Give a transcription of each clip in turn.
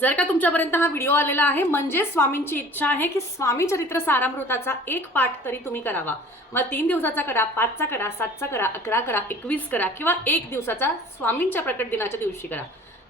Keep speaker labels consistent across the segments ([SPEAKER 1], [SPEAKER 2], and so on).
[SPEAKER 1] जर का तुमच्यापर्यंत हा व्हिडिओ आलेला आहे म्हणजे स्वामींची इच्छा आहे की स्वामी चरित्र सारामृताचा एक पाठ तरी तुम्ही करावा. मग तीन दिवसाचा करा पाचचा करा सातचा करा अकरा करा एकवीस करा किंवा एक दिवसाचा स्वामींच्या प्रकट दिनाच्या दिवशी करा.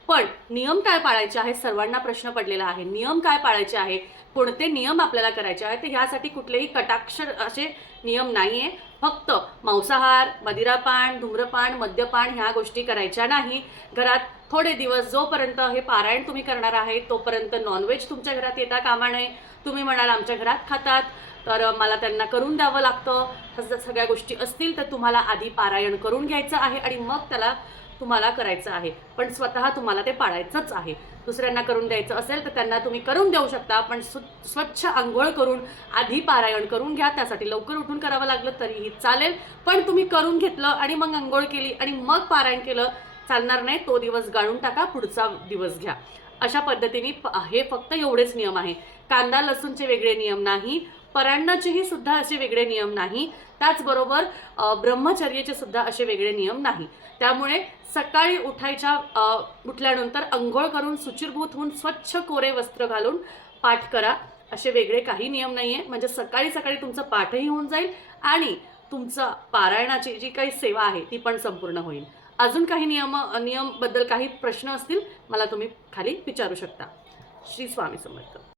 [SPEAKER 1] पण नियम काय पाळायचे आहे? सर्वांना प्रश्न पडलेला आहे. नियम काय पाळायचे आहे? कोणते नियम आपल्याला करायचे आहेत तर ह्यासाठी कुठलेही कटाक्ष असे नियम नाही आहे फक्त मांसाहार मदिरापान धूम्रपान मद्यपान ह्या गोष्टी करायच्या नाही. घरात थोडे दिवस जोपर्यंत हे पारायण तुम्ही करणार आहे तोपर्यंत नॉनव्हेज तुमच्या घरात येता कामा नये. तुम्ही म्हणाल आमच्या घरात खातात. तर मला त्यांना करून द्यावं लागतं. ह्या सगळ्या गोष्टी असतील तर तुम्हाला आधी पारायण करून घ्यायचं आहे आणि मग त्याला तुम्हाला करायचं आहे. पण स्वतः तुम्हाला ते पाळायचंच आहे. दुसऱ्यांना करून द्यायचं असेल तर त्यांना तुम्ही करून देऊ शकता पण स्व स्वच्छ आंघोळ करून आधी पारायण करून घ्या. त्यासाठी लवकर उठून करावं लागलं तरीही चालेल. पण तुम्ही करून घेतलं आणि मग आंघोळ केली आणि मग पारायण केलं चालणार नाही. तो दिवस गाळून टाका पुढचा दिवस घ्या. अशा पद्धतीने हे फक्त एवढेच नियम आहे. कांदा लसूणचे वेगळे नियम नाही. परांणाचेही सुद्धा असे वेगळे नियम नाही. त्याचबरोबर ब्रह्मचर्येचे ब्रह्मचर्याचे सुद्धा असे वेगळे नियम नाही. त्यामुळे सकाळी उठायच्या उठल्यानंतर अंघोळ करून सुचिरभूत होऊन स्वच्छ कोरे वस्त्र घालून पाठ करा. असे वेगळे काही नियम नाही आहे म्हणजे सकाळी सकाळी तुमचं पाठही होऊन जाईल आणि तुमचं पारायणाची जी काही सेवा आहे ती पण संपूर्ण होईल. अजून काही नियम नियमबद्दल काही प्रश्न असतील मला तुम्ही खाली विचारू शकता. श्री स्वामी समर्थ.